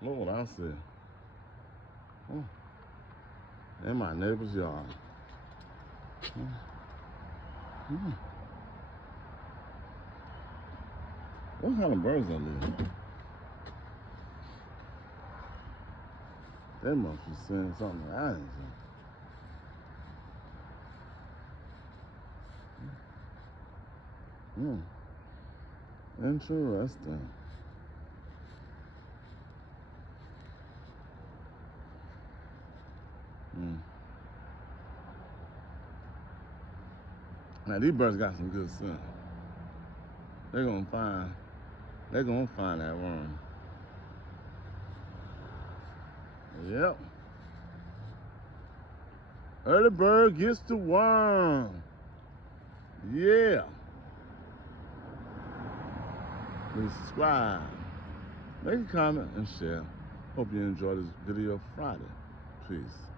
Look what I see. Oh, in my neighbor's yard. What kind of birds are these? They must be saying something I ain't seen. Interesting. Now these birds got some good scent. They're gonna find that worm. Yep. Early bird gets the worm. Yeah. Please subscribe, make a comment, and share. Hope you enjoyed this video Friday. Peace.